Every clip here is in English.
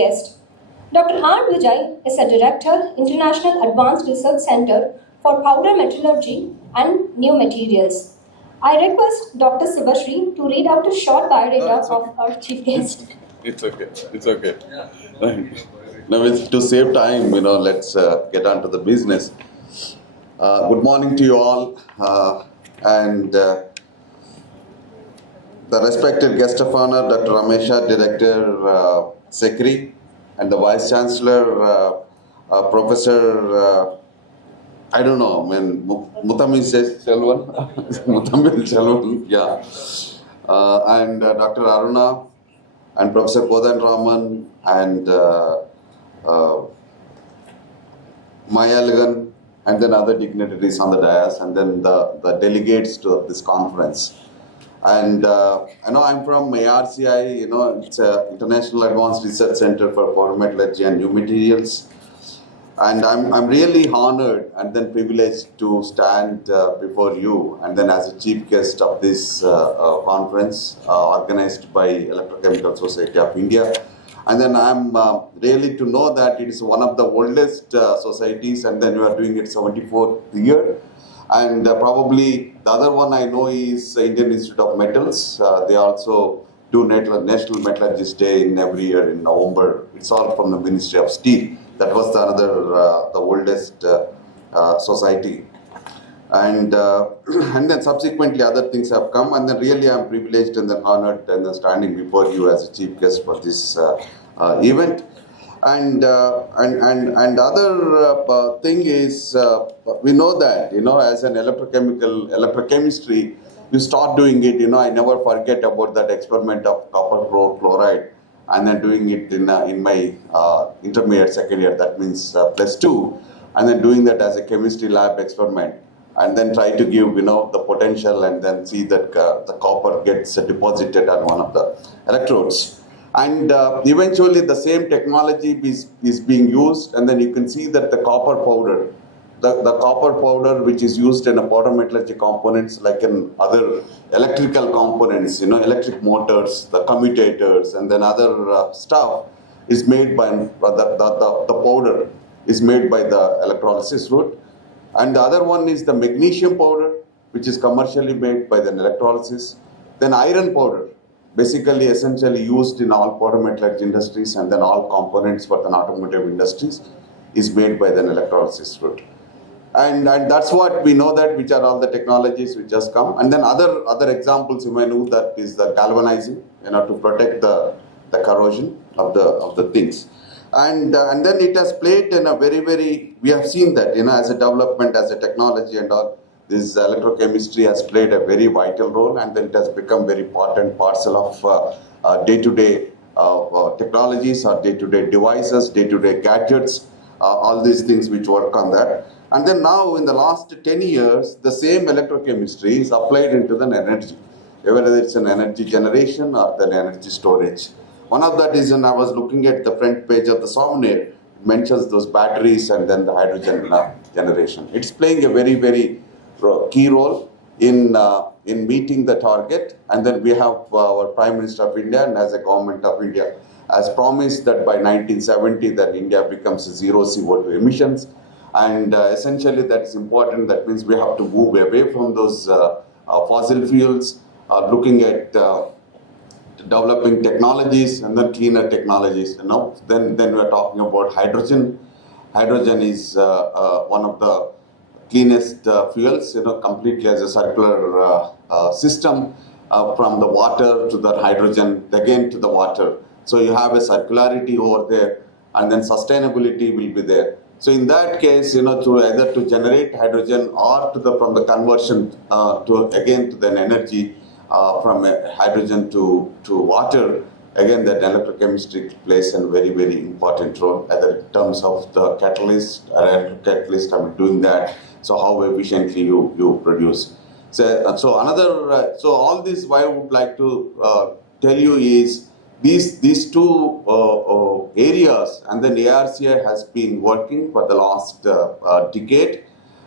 guest. Dr. R. Vijay is a Director, International Advanced Research Center for Powder Metallurgy and New Materials. I request Dr. Subhashri to read out a short biodata of our chief guest. It's okay. It's okay. Now, to save time, let's get on to the business. Good morning to you all, and the respected guest of honor, Dr. Ramesha, Director Secretary, and the Vice Chancellor, Professor. I don't know. Mutamil Selvan, Mutamil Selvan, yeah, and Dr. Aruna, and Professor Kodan Raman, and Maiyalagan, and then other dignitaries on the dais, and then the delegates to this conference. And I know I'm from IRCI, it's an International Advanced Research Center for Powder Metallurgy and New Materials. And I'm really honored and then privileged to stand before you and then as a chief guest of this conference organized by Electrochemical Society of India. And then I'm really to know that it is one of the oldest societies, and then we are doing it 74th year. And probably the other one I know is Indian Institute of Metals. They also do National Metallurgist Day in every year in November. It's all from the Ministry of Steel. That was the oldest society. And then subsequently other things have come, and then really I'm privileged and then honored and then standing before you as a chief guest for this event. And other thing is, we know that, as an electrochemistry, you start doing it, I never forget about that experiment of copper chloride, and then doing it in my intermediate second year, that means +2, and then doing that as a chemistry lab experiment, and then try to give, the potential, and then see that the copper gets deposited on one of the electrodes. And eventually the same technology is being used, and then you can see that the copper powder, the copper powder which is used in a powder metallurgy components like in other electrical components, electric motors, the commutators, and then other stuff is made by the powder is made by the electrolysis route. And the other one is the magnesium powder, which is commercially made by the electrolysis. Then iron powder, basically essentially used in all powder metallurgy industries, and then all components for the automotive industries is made by the electrolysis route. And that's what we know, that which are all the technologies which just come. And then other examples you may know, that is the galvanizing, to protect the corrosion of the things. And then it has played in a very, we have seen that, as a development, as a technology and all, this electrochemistry has played a very vital role, and then it has become very important parcel of day-to-day technologies or day-to-day devices, day-to-day gadgets, all these things which work on that. And then now in the last 10 years, the same electrochemistry is applied into the energy, whether it's an energy generation or the energy storage. One of that is, and I was looking at the front page of the souvenir, it mentions those batteries and then the hydrogen generation. It's playing a very key role in meeting the target. And then we have our Prime Minister of India, and as a government of India has promised that by 1970 that India becomes zero CO2 emissions. And essentially that is important. That means we have to move away from those fossil fuels, looking at developing technologies and then cleaner technologies. Then we are talking about hydrogen. Hydrogen is one of the cleanest fuels, completely as a circular system from the water to the hydrogen, again to the water. So you have a circularity over there, and then sustainability will be there. So in that case, through either to generate hydrogen or from the conversion to the energy from hydrogen to water, again that electrochemistry plays a very important role, either in terms of the catalyst or electrocatalyst, doing that. So how efficiently you produce. So all this, what I would like to tell you is these two areas, and then ARCI has been working for the last decade.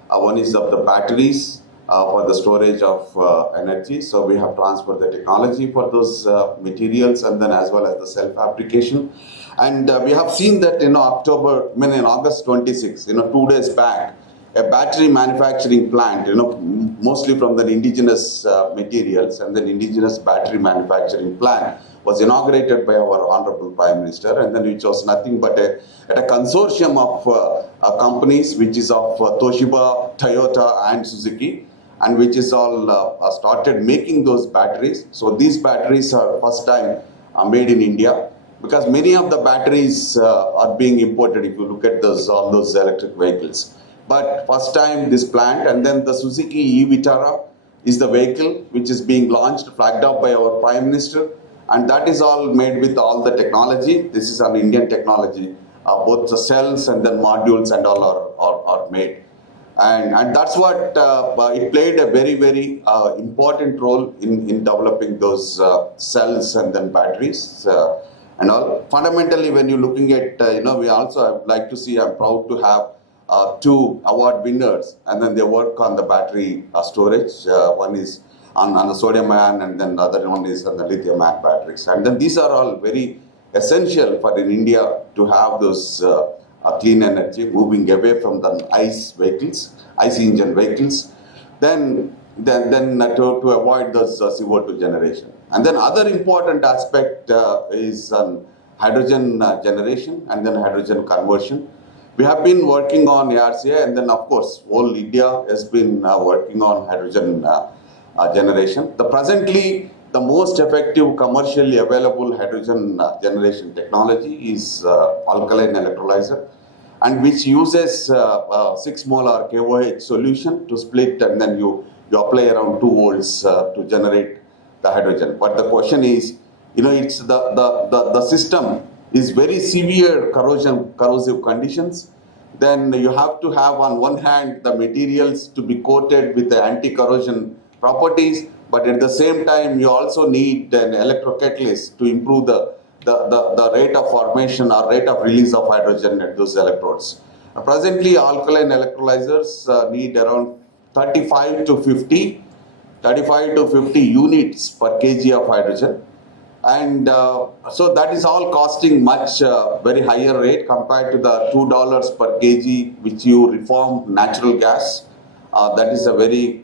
One is of the batteries, for the storage of energy. So we have transferred the technology for those materials, and then as well as the self-application. And we have seen that in August 26, 2 days back, a battery manufacturing plant, mostly from the indigenous materials, and then indigenous battery manufacturing plant was inaugurated by our Honorable Prime Minister, and then which was nothing but a consortium of companies, which is of Toshiba, Toyota and Suzuki, and which is all started making those batteries. So these batteries are first time made in India, because many of the batteries are being imported if you look at all those electric vehicles. But first time this plant, and then the Suzuki e-Vitara is the vehicle which is being launched, flagged up by our Prime Minister, and that is all made with all the technology. This is an Indian technology. Both the cells and then modules and all are made. And that's what it played a very, very important role in developing those cells and then batteries and all. Fundamentally, when you're looking at, we also like to see, I'm proud to have 2 award winners, and then they work on the battery storage. One is on the sodium ion, and then the other one is on the lithium ion batteries. And then these are all very essential for in India to have those clean energy, moving away from the ICE engine vehicles, then to avoid those CO2 generation. And then other important aspect is hydrogen generation and then hydrogen conversion. We have been working on ARCA, and then of course whole India has been working on hydrogen generation. Presently, the most effective commercially available hydrogen generation technology is alkaline electrolyzer, and which uses 6 molar KOH solution to split, and then you apply around 2 volts to generate the hydrogen. But the question is, it's the system is very severe corrosive conditions. Then you have to have on one hand the materials to be coated with the anti-corrosion properties, but at the same time you also need an electrocatalyst to improve the rate of formation or rate of release of hydrogen at those electrodes. Presently, alkaline electrolyzers need around 35 to 50 units per kg of hydrogen. And so that is all costing much very higher rate compared to the $2 per kg which you reform natural gas. That is a very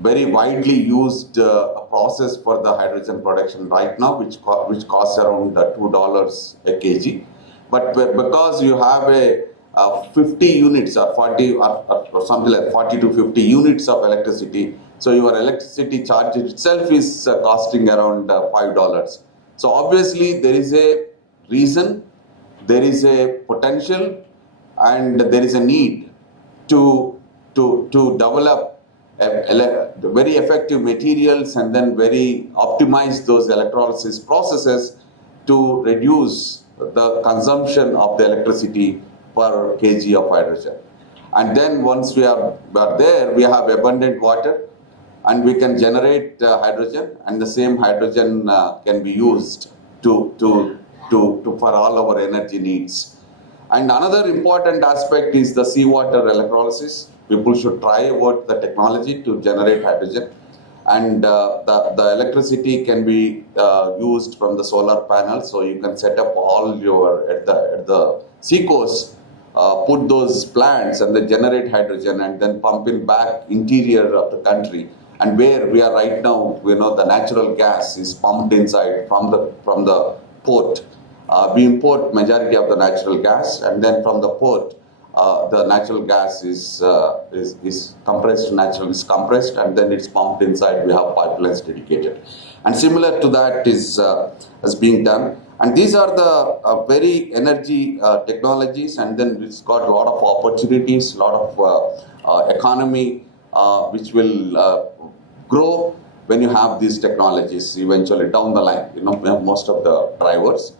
very widely used process for the hydrogen production right now, which costs around $2 a kg. But because you have a 50 units or 40 or something like 40 to 50 units of electricity, so your electricity charge itself is costing around $5. So obviously there is a reason, there is a potential, and there is a need to develop very effective materials and then very optimize those electrolysis processes to reduce the consumption of the electricity per kg of hydrogen. And then once we are there, we have abundant water, and we can generate hydrogen, and the same hydrogen can be used for all our energy needs. And another important aspect is the seawater electrolysis. People should try out the technology to generate hydrogen, and the electricity can be used from the solar panels. So you can set up all your at the seacoast, put those plants and then generate hydrogen, and then pump in back interior of the country. And where we are right now, the natural gas is pumped inside from the port. We import majority of the natural gas, and then from the port, the natural gas is compressed, and then it's pumped inside. We have pipelines dedicated, and similar to that is being done. And these are the very energy technologies, and then it's got a lot of opportunities, a lot of economy which will grow when you have these technologies eventually down the line. Most of the drivers.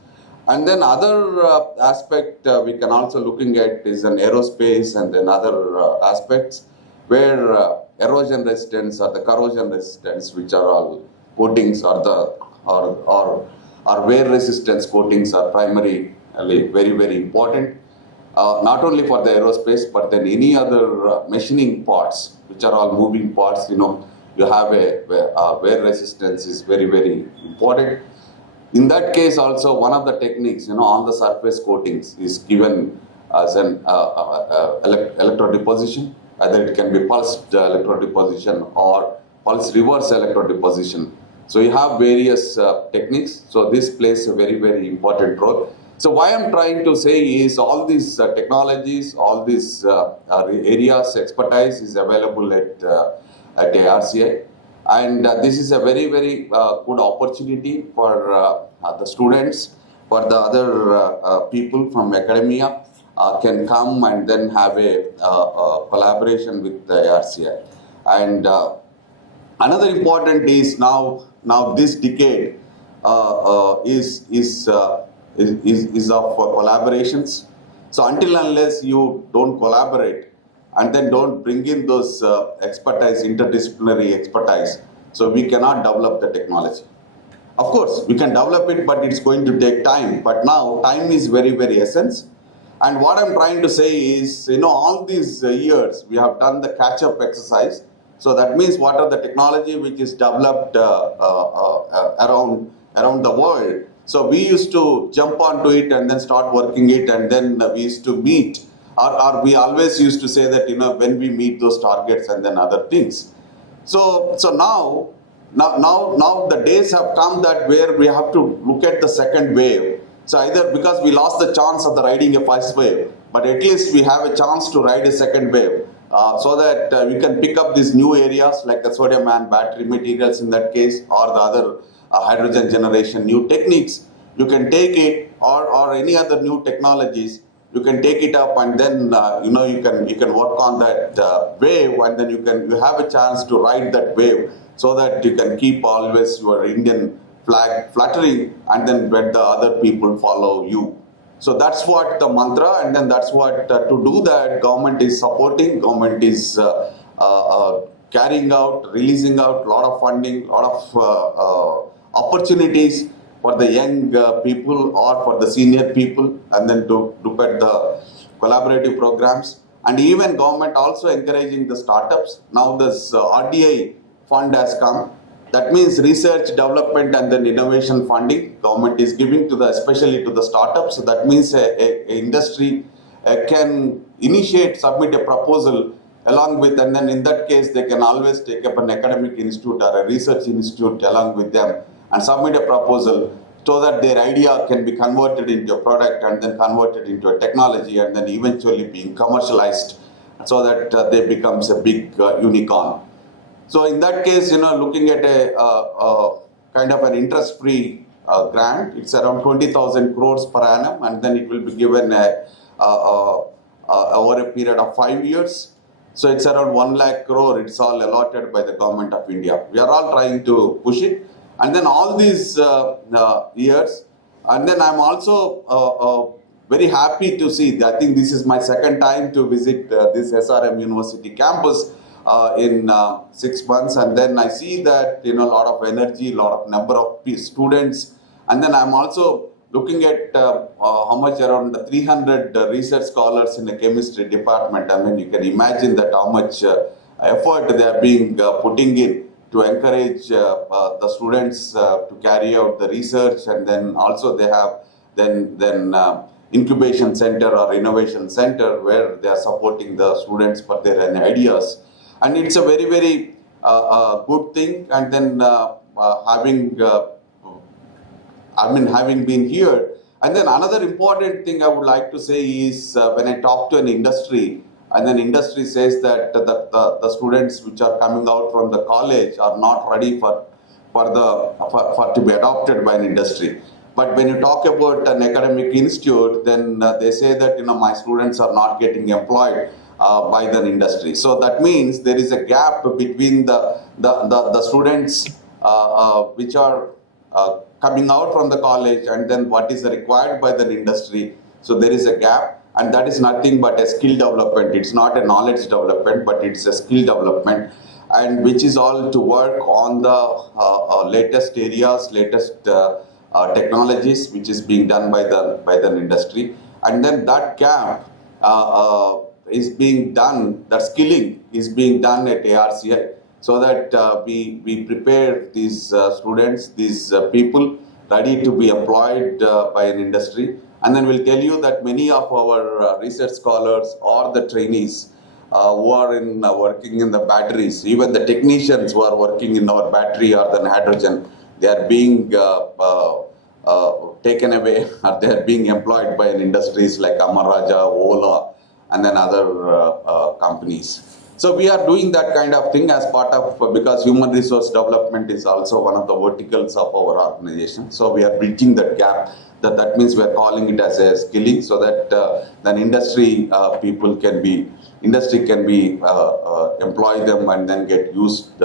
And then other aspect we can also looking at is an aerospace, and then other aspects where erosion resistance or the corrosion resistance, which are all coatings, or wear resistance coatings, are primarily very, very important. not only for the aerospace, but then any other machining parts, which are all moving parts, you have a wear resistance is very, very important. In that case also, one of the techniques, on the surface coatings is given as an electrodeposition. Either it can be pulsed electrodeposition or pulse reverse electrodeposition. So you have various techniques. So this plays a very, very important role. So why I'm trying to say is all these technologies, all these areas, expertise is available at ARCI. And this is a very, very good opportunity for the students, for the other people from academia can come and then have a collaboration with the ARCI. And another important is now this decade is of collaborations. So until unless you don't collaborate and then don't bring in those expertise, interdisciplinary expertise, so we cannot develop the technology. Of course, we can develop it, but it's going to take time. But now time is very, very essence. And what I'm trying to say is, all these years we have done the catch-up exercise. So that means what are the technology which is developed around the world. So we used to jump onto it and then start working it, and then we used to meet, or we always used to say that when we meet those targets and then other things. So now the days have come that where we have to look at the second wave. So either because we lost the chance of the riding a first wave, but at least we have a chance to ride a second wave, so that we can pick up these new areas like the sodium ion battery materials in that case, or the other hydrogen generation new techniques. You can take it, or any other new technologies. You can take it up, and then you can work on that wave, and then you have a chance to ride that wave, so that you can keep always your Indian flag fluttering, and then let the other people follow you. So that's what the mantra, and then that's what to do that government is supporting. Government is carrying out, releasing out a lot of funding, a lot of opportunities for the young people or for the senior people, and then to look at the collaborative programs. And even government also encouraging the startups. Now this RDI fund has come. That means research, development, and then innovation funding government is giving to especially to the startups. So that means a industry can submit a proposal along with, and then in that case they can always take up an academic institute or a research institute along with them and submit a proposal, so that their idea can be converted into a product and then converted into a technology and then eventually being commercialized, so that they becomes a big unicorn. So in that case, looking at a kind of an interest-free grant, it's around 20,000 crores per annum, and then it will be given over a period of 5 years. So it's around 1 lakh crore. It's all allotted by the government of India. We are all trying to push it, and then all these years, and then I'm also very happy to see. I think this is my second time to visit this SRM University campus. In 6 months, and then I see that a lot of energy, a lot of number of students, and then I'm also looking at how much around 300 research scholars in the chemistry department. I mean, you can imagine that how much effort they are being putting in to encourage the students to carry out the research, and then also they have then incubation center or innovation center where they are supporting the students for their ideas. And it's a very, very good thing. And then having been here, and then another important thing I would like to say is when I talk to an industry, and then industry says that the students which are coming out from the college are not ready for to be adopted by an industry. But when you talk about an academic institute, then they say that my students are not getting employed by the industry. So that means there is a gap between the students which are coming out from the college and then what is required by the industry. So there is a gap, and that is nothing but a skill development. It's not a knowledge development, but it's a skill development, and which is all to work on the latest areas, latest technologies which is being done by the industry. And then that gap is being done, that skilling is being done at ARCI, so that we prepare these students, these people ready to be employed by an industry. And then we'll tell you that many of our research scholars or the trainees who are working in the batteries, even the technicians who are working in our battery or the hydrogen, they are being taken away, or they are being employed by industries like Amar Raja, Ola, and then other companies. So we are doing that kind of thing as part of, because human resource development is also one of the verticals of our organization. So we are bridging that gap. That means we are calling it as a skilling, so that then industry people can be, industry can be employ them and then get used,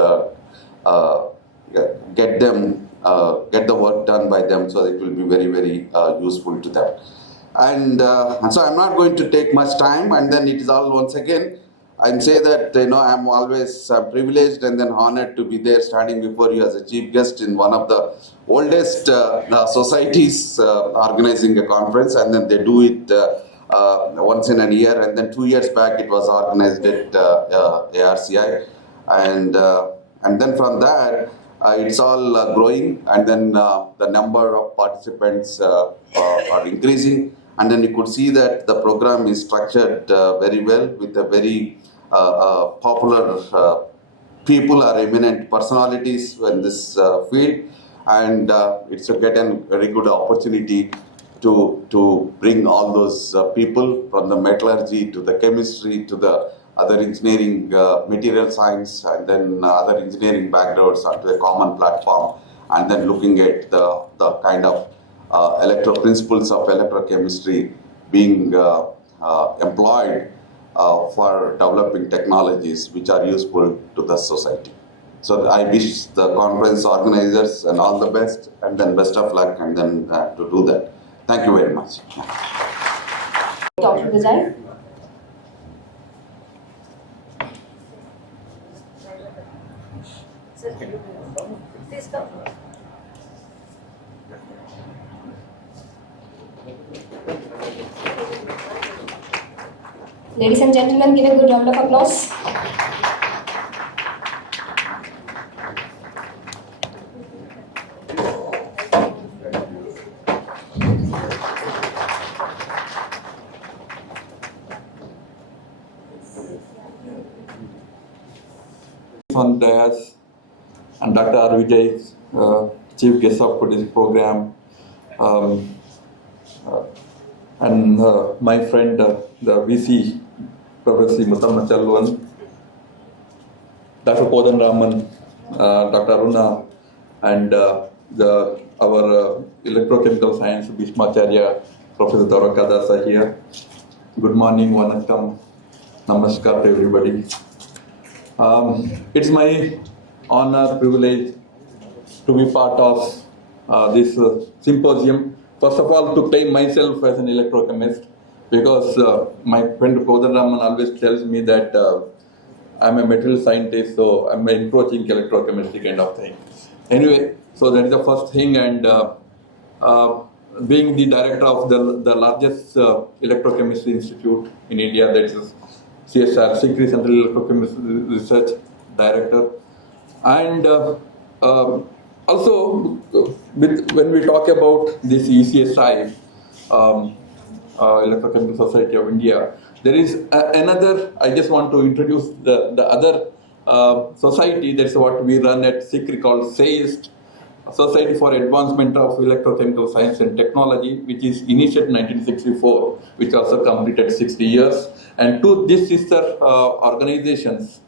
get them, get the work done by them, so it will be very, very useful to them. And so I'm not going to take much time, and then it is all once again, I say that, I'm always privileged and then honored to be there standing before you as a chief guest in one of the oldest societies organizing a conference, and then they do it once in a year, and then 2 years back it was organized at ARCI, and then from that it's all growing, and then the number of participants are increasing, and then you could see that the program is structured very well with a very popular people or eminent personalities in this field, and it's a very good opportunity to bring all those people from the metallurgy to the chemistry to the other engineering, material science, and then other engineering backgrounds onto a common platform, and then looking at the kind of principles of electrochemistry being employed for developing technologies which are useful to the society. So I wish the conference organizers and all the best, and then best of luck, and then to do that. Thank you very much. Dr. Vijay. Please come. Ladies and gentlemen, give a good round of applause. On dais, and Dr. R. Vijay, chief guest of this program, and my friend, the VC, Professor Dr.Maiyalagan, Dr. Kodanraman, Dr. Aruna, and our electrochemical science Bhishmacharya, Professor Dwarakadasa here. Good morning, Vanakkam, Namaskar to everybody. It's my honor, privilege to be part of this symposium. First of all, to claim myself as an electrochemist, because my friend Kodanraman always tells me that I'm a material scientist, so I'm approaching electrochemistry kind of thing. Anyway, so that is the first thing, and being the director of the largest electrochemistry institute in India, that is CSR, Sikri Central Electrochemistry Research Director. And also, when we talk about this ECSI, Electrochemical Society of India, there is another, I just want to introduce the other society, that's what we run at Sikri, called SEST, Society for Advancement of Electrochemical Science and Technology, which is initiated in 1964, which also completed 60 years. And two these sister organizations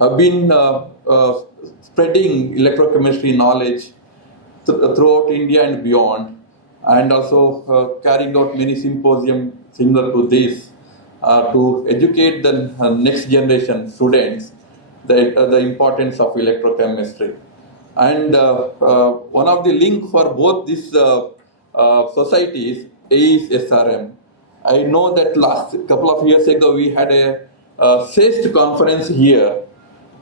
have been spreading electrochemistry knowledge throughout India and beyond, and also carrying out many symposiums similar to this to educate the next generation students the importance of electrochemistry. And one of the link for both these societies is SRM. I know that last couple of years ago we had a SEST conference here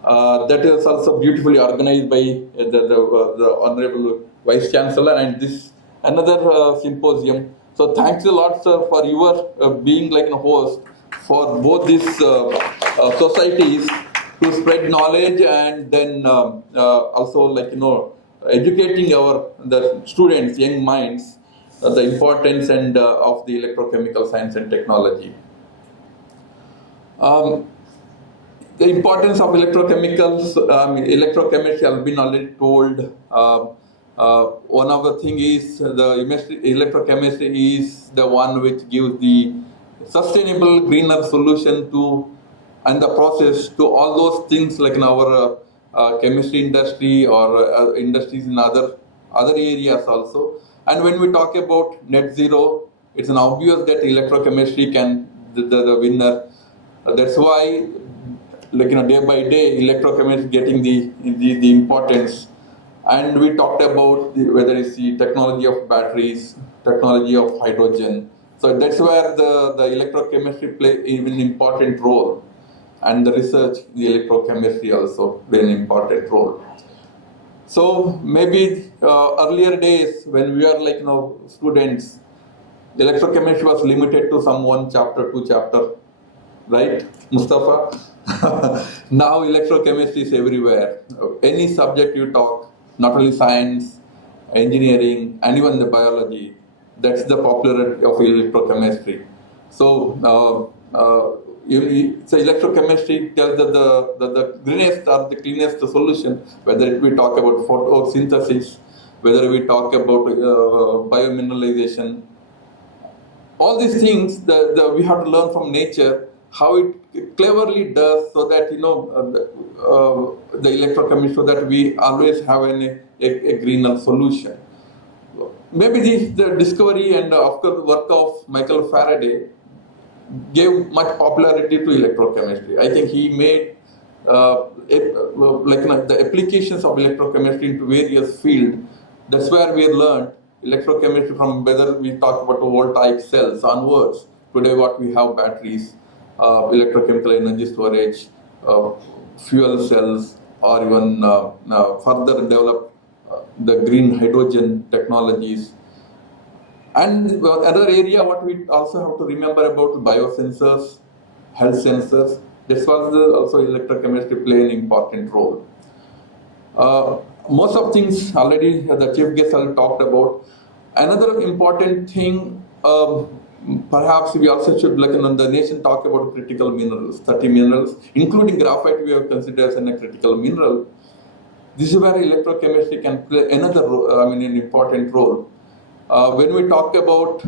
that is also beautifully organized by the Honorable Vice Chancellor, and this another symposium. So thanks a lot, sir, for your being like a host for both these societies to spread knowledge and then also educating the students, young minds, the importance and of the electrochemical science and technology. The importance of electrochemicals, electrochemistry has been already told. One of the thing is electrochemistry is the one which gives the sustainable greener solution to and the process to all those things like in our chemistry industry or industries in other areas also. And when we talk about net zero, it's an obvious that electrochemistry can the winner. That's why day by day electrochemistry getting the importance. And we talked about whether it's the technology of batteries, technology of hydrogen. So that's where the electrochemistry play an important role, and the research in the electrochemistry also play an important role. So maybe earlier days when we were students, electrochemistry was limited to some one chapter, two chapter, right, Mustafa? Now electrochemistry is everywhere. Any subject you talk, not only science, engineering, and even the biology, that's the popularity of electrochemistry. So, so electrochemistry tells that the greenest or the cleanest solution, whether we talk about photosynthesis, whether we talk about biomineralization, all these things we have to learn from nature how it cleverly does, so that the electrochemistry, so that we always have a greener solution. Maybe the discovery and of course work of Michael Faraday gave much popularity to electrochemistry. I think he made the applications of electrochemistry into various fields. That's where we learned electrochemistry, from whether we talk about voltaic cells onwards. Today what we have batteries, electrochemical energy storage, fuel cells, or even further develop the green hydrogen technologies. And another area what we also have to remember about biosensors, health sensors. This was also electrochemistry play an important role. Most of things already the chief guest has talked about. Another important thing, perhaps we also should the nation talk about critical minerals, 30 minerals, including graphite we have considered as a critical mineral. This is where electrochemistry can play another an important role. When we talk about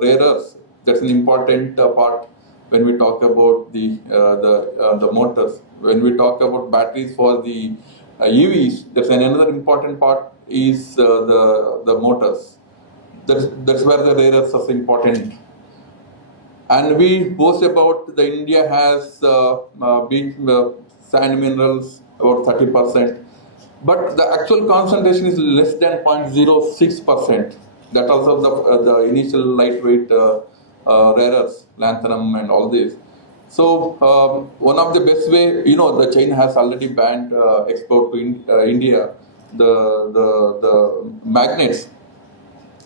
rare earths, that's an important part. When we talk about the motors, when we talk about batteries for the EVs, that's another important part is the motors. That's where the rare earths are important. And we boast about the India has big sand minerals about 30%, but the actual concentration is less than 0.06%. That also the initial lightweight rare earths, lanthanum and all this. So one of the best way, the China has already banned export to India the magnets.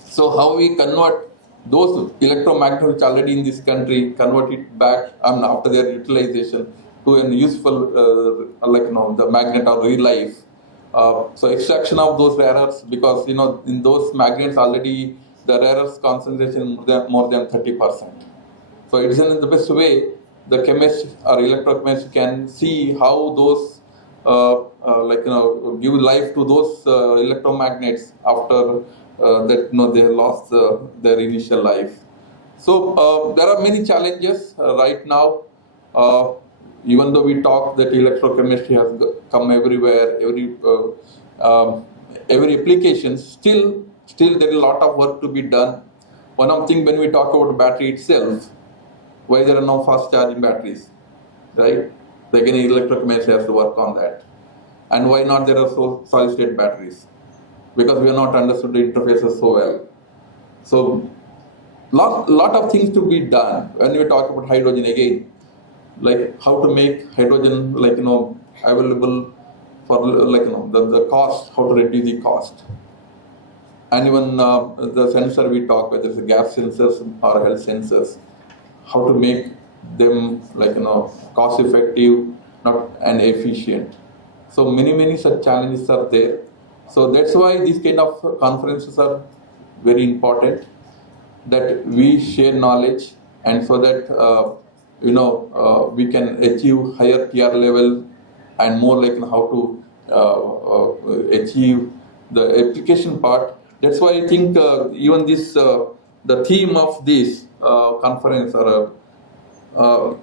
So how we convert those electromagnets which are already in this country, convert it back after their utilization to an useful the magnet or real life. So extraction of those rare earths, because in those magnets already the rare earths concentration more than 30%. So it is in the best way the chemist or electrochemist can see how those give life to those electromagnets after that they lost their initial life. So there are many challenges right now. Even though we talk that electrochemistry has come everywhere, every application, still there is a lot of work to be done. One of the things when we talk about battery itself, why there are no fast charging batteries, right? Again, electrochemistry has to work on that. And why not there are solid state batteries? Because we have not understood the interfaces so well. So lot of things to be done. When we talk about hydrogen again, like how to make hydrogen available for the cost, how to reduce the cost. And even the sensor we talk, whether it's gas sensors or health sensors, how to make them cost effective, not and efficient. So many such challenges are there. So that's why these kind of conferences are very important, that we share knowledge, and so that we can achieve higher PR level and more how to achieve the application part. That's why I think even this the theme of this conference or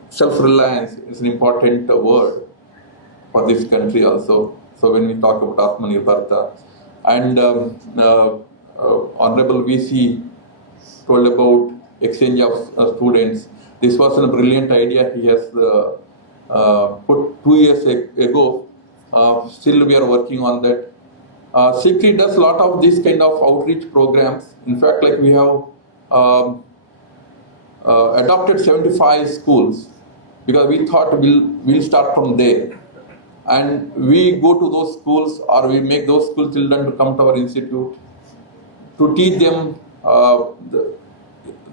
self-reliance is an important word for this country also. So when we talk about Atmanirbharta, and Honorable VC told about exchange of students. This was a brilliant idea he has put 2 years ago. Still we are working on that. CICRI does a lot of this kind of outreach programs. In fact, we have adopted 75 schools, because we thought we'll start from there. And we go to those schools, or we make those school children to come to our institute to teach them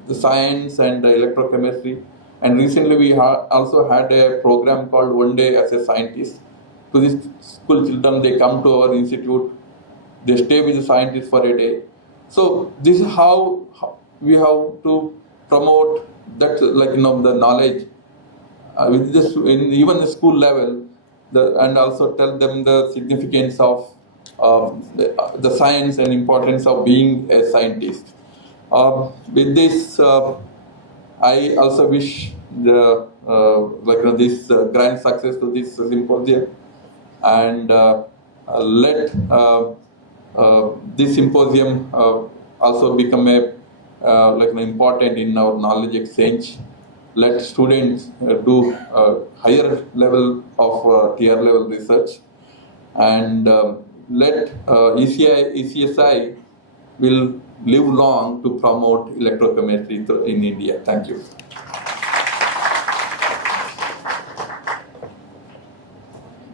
the science and the electrochemistry. And recently we also had a program called One Day as a Scientist. To these school children, they come to our institute, they stay with the scientists for a day. So this is how we have to promote that, the knowledge with this even the school level, and also tell them the significance of the science and importance of being a scientist. With this, I also wish this grand success to this symposium, and let this symposium also become important in our knowledge exchange. Let students do higher level of tier level research, and let ECSI will live long to promote electrochemistry in India. Thank you.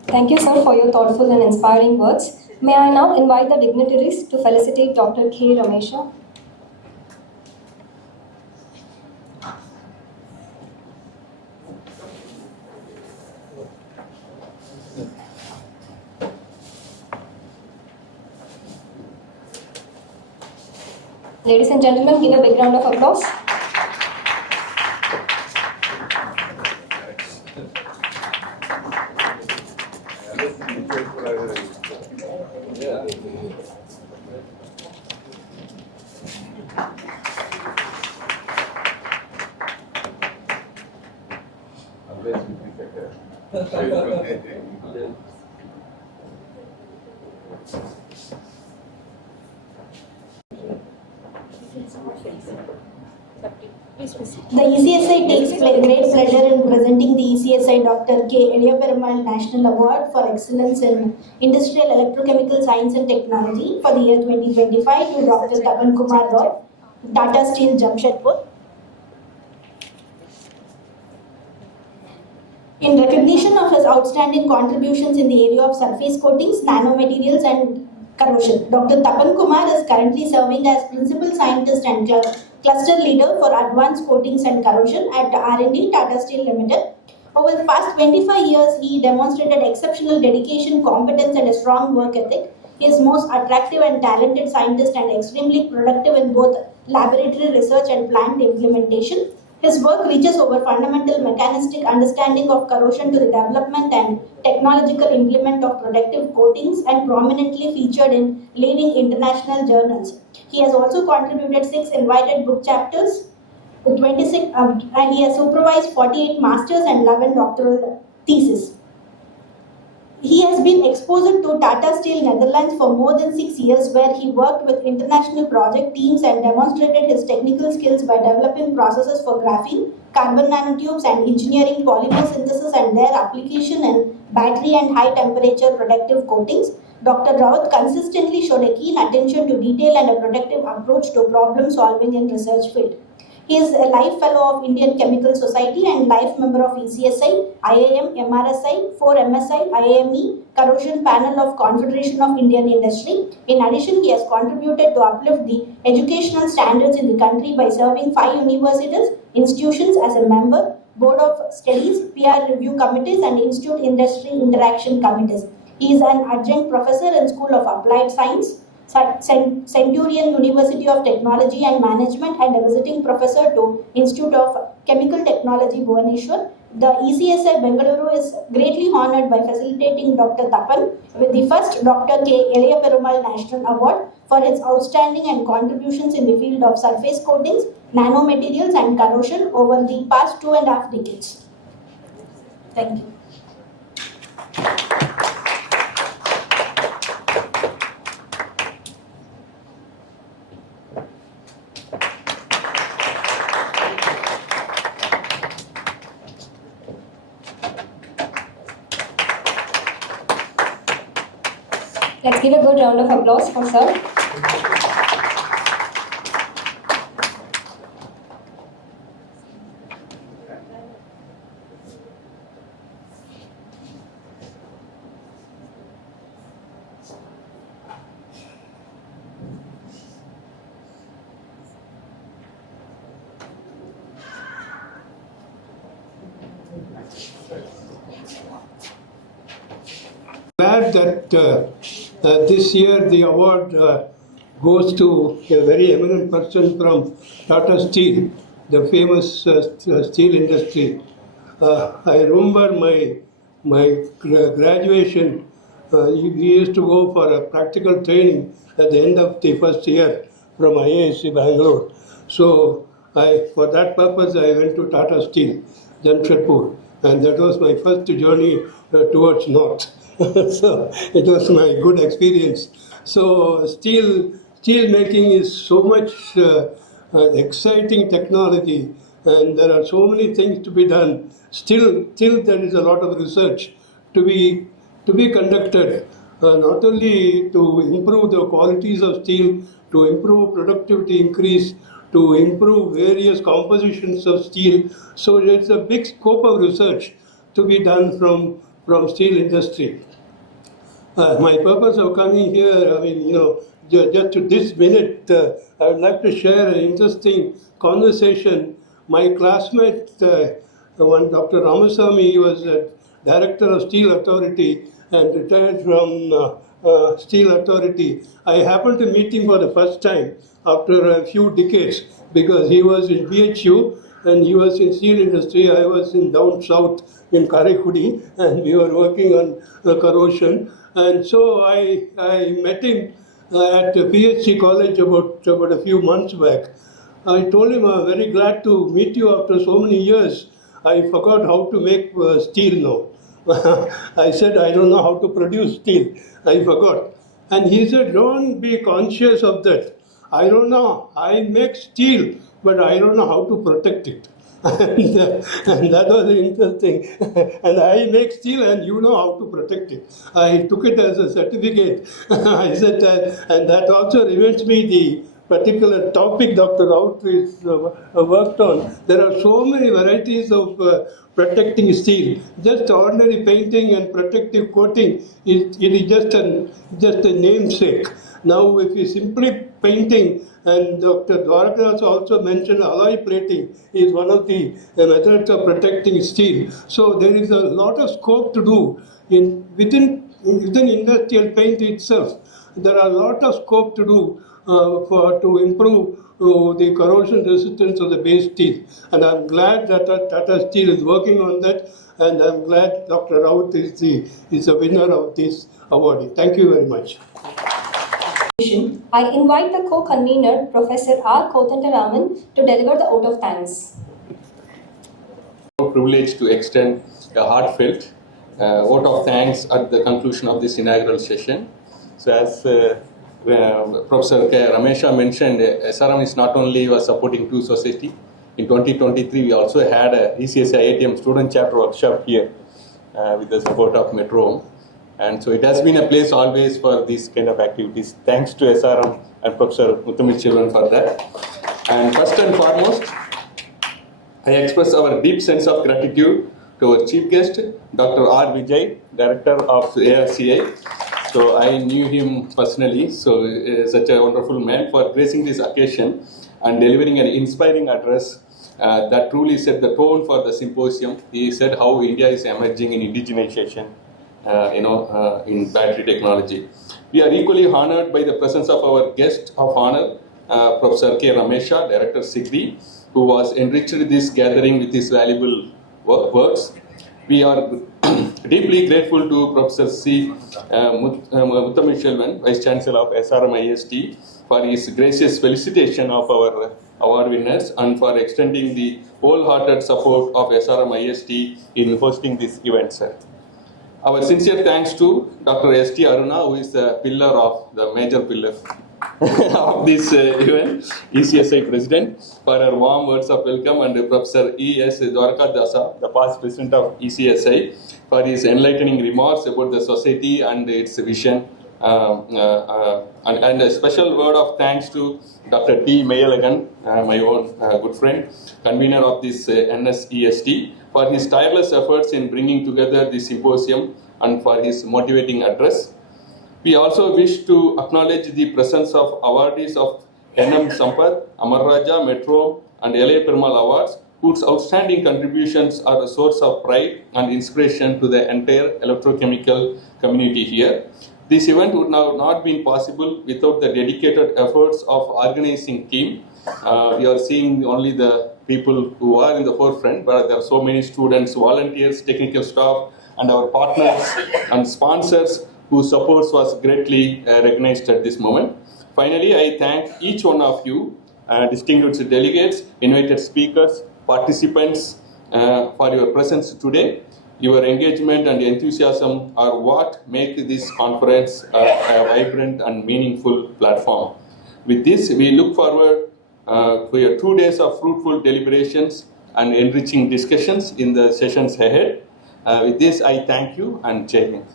Thank you, sir, for your thoughtful and inspiring words. May I now invite the dignitaries to felicitate Dr. K. Ramesha. Ladies and gentlemen, give a big round of applause. The ECSI takes great pleasure in presenting the ECSI Dr. K. Eliyaperumal National Award for Excellence in Industrial Electrochemical Science and Technology for the year 2025 to Dr. Tapan Kumar Roy, Tata Steel Jamshedpur. In recognition of his outstanding contributions in the area of surface coatings, nanomaterials and corrosion, Dr. Tapan Kumar is currently serving as Principal Scientist and Cluster Leader for Advanced Coatings and Corrosion at R&D Tata Steel Limited. Over the past 25 years, he demonstrated exceptional dedication, competence and a strong work ethic. He is most attractive and talented scientist and extremely productive in both laboratory research and plant implementation. His work reaches over fundamental mechanistic understanding of corrosion to the development and technological implement of protective coatings, and prominently featured in leading international journals. He has also contributed 6 invited book chapters, 26, and he has supervised 48 masters and 11 doctoral theses. He has been exposed to Tata Steel Netherlands for more than 6 years, where he worked with international project teams and demonstrated his technical skills by developing processes for graphene, carbon nanotubes and engineering polymer synthesis and their application in battery and high temperature protective coatings. Dr. Raut consistently showed a keen attention to detail and a protective approach to problem solving in research field. He is a Life Fellow of Indian Chemical Society and Life Member of ECSI, IIM, MRSI, 4MSI, IIME, Corrosion Panel of Confederation of Indian Industry. In addition, he has contributed to uplift the educational standards in the country by serving 5 universities, institutions as a member, Board of Studies, Peer Review Committees, and Institute Industry Interaction Committees. He is an adjunct professor in School of Applied Science, Centurion University of Technology and Management, and a visiting professor to Institute of Chemical Technology, Bhubaneswar. The ECSI Bengaluru is greatly honored by facilitating Dr. Tapan with the first Dr. K. Elia Perumal National Award for his outstanding and contributions in the field of surface coatings, nanomaterials, and corrosion over the past 2.5 decades. Thank you. Let's give a good round of applause for sir. Glad that this year the award goes to a very eminent person from Tata Steel, the famous steel industry. I remember my graduation. We used to go for a practical training at the end of the first year from IISc Bangalore. So for that purpose, I went to Tata Steel, Jamshedpur, and that was my first journey towards north. So it was my good experience. So steel making is so much exciting technology, and there are so many things to be done. Still there is a lot of research to be conducted, not only to improve the qualities of steel, to improve productivity increase, to improve various compositions of steel. So there's a big scope of research to be done from steel industry. My purpose of coming here, just to this minute, I would like to share an interesting conversation. My classmate, one Dr. Ramasamy, he was a director of Steel Authority and retired from Steel Authority. I happened to meet him for the first time after a few decades because he was in BHU and he was in steel industry. I was in down south in Karaikudi and we were working on corrosion. And so I met him at PhD college about a few months back. I told him, I'm very glad to meet you after so many years. I forgot how to make steel now. I said, I don't know how to produce steel. I forgot. And he said, don't be conscious of that. I don't know. I make steel, but I don't know how to protect it. And that was interesting. And I make steel and you know how to protect it. I took it as a certificate. I said that, and that also reminds me the particular topic Dr. Raut is worked on. There are so many varieties of protecting steel. Just ordinary painting and protective coating, it is just a namesake. Now, if you simply painting, and Dr. Dwarka also mentioned alloy plating is one of the methods of protecting steel. So there is a lot of scope to do within industrial paint itself. There are a lot of scope to do to improve the corrosion resistance of the base steel. And I'm glad that Tata Steel is working on that, and I'm glad Dr. Raut is the winner of this award. Thank you very much. I invite the co-convener, Professor R. Kotantaraman, to deliver the vote of thanks. Privileged to extend a heartfelt vote of thanks at the conclusion of this inaugural session. So as Professor K. Ramesha mentioned, SRM is not only was supporting two society. In 2023, we also had a ECSI ATM student chapter workshop here with the support of Metro. And so it has been a place always for these kind of activities. Thanks to SRM and Professor Muthamizhelvan for that. And first and foremost, I express our deep sense of gratitude to our chief guest, Dr. R. Vijay, Director of ARCI. So I knew him personally, so such a wonderful man for gracing this occasion and delivering an inspiring address that truly set the tone for the symposium. He said how India is emerging in indigenization, in battery technology. We are equally honored by the presence of our guest of honor, Professor K. Ramesha, Director SIGRI, who was enriched this gathering with his valuable works. We are deeply grateful to Professor C. Muttamishelvan, Vice Chancellor of SRM-IST, for his gracious felicitation of our award winners and for extending the wholehearted support of SRM-IST in hosting this event, sir. Our sincere thanks to Dr. S.T. Aruna, who is the major pillar of this event, ECSI President, for her warm words of welcome, and Professor E.S. Dwarka Dasa, the past President of ECSI, for his enlightening remarks about the society and its vision. And a special word of thanks to Dr. Maiyalagan, my own good friend, convener of this NSEST, for his tireless efforts in bringing together the symposium and for his motivating address. We also wish to acknowledge the presence of awardees of NM Sampath, Amar Raja, Metro, and LA Perumal Awards, whose outstanding contributions are a source of pride and inspiration to the entire electrochemical community here. This event would now not been possible without the dedicated efforts of organizing team. We are seeing only the people who are in the forefront, but there are so many students, volunteers, technical staff, and our partners and sponsors whose support was greatly recognized at this moment. Finally, I thank each one of you, distinguished delegates, invited speakers, participants, for your presence today. Your engagement and enthusiasm are what make this conference a vibrant and meaningful platform. With this, we look forward to your 2 days of fruitful deliberations and enriching discussions in the sessions ahead. With this, I thank you and Jai Hind.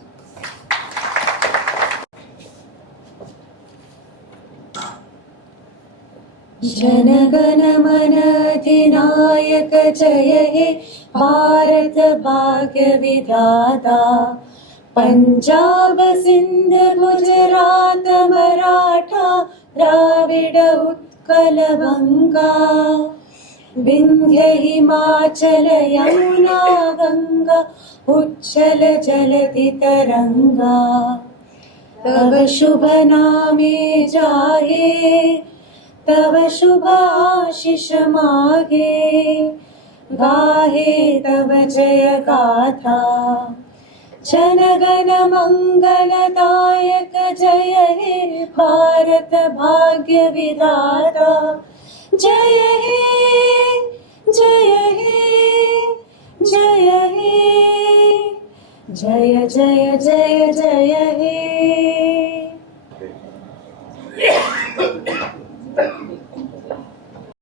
जनगण मन अधिनायक जय हे भारत भाग्य विधाता पंजाब सिंध गुजरात मराठा द्राविड उत्कल बंगा विंध्य हिमाचल यमुना गंगा उच्चल जलधि तरंगा तव शुभ नामे जाहे तव शुभ आशीष मागे गाहे तव जय गाथा जनगण मंगलदायक जय हे भारत भाग्य विधाता जय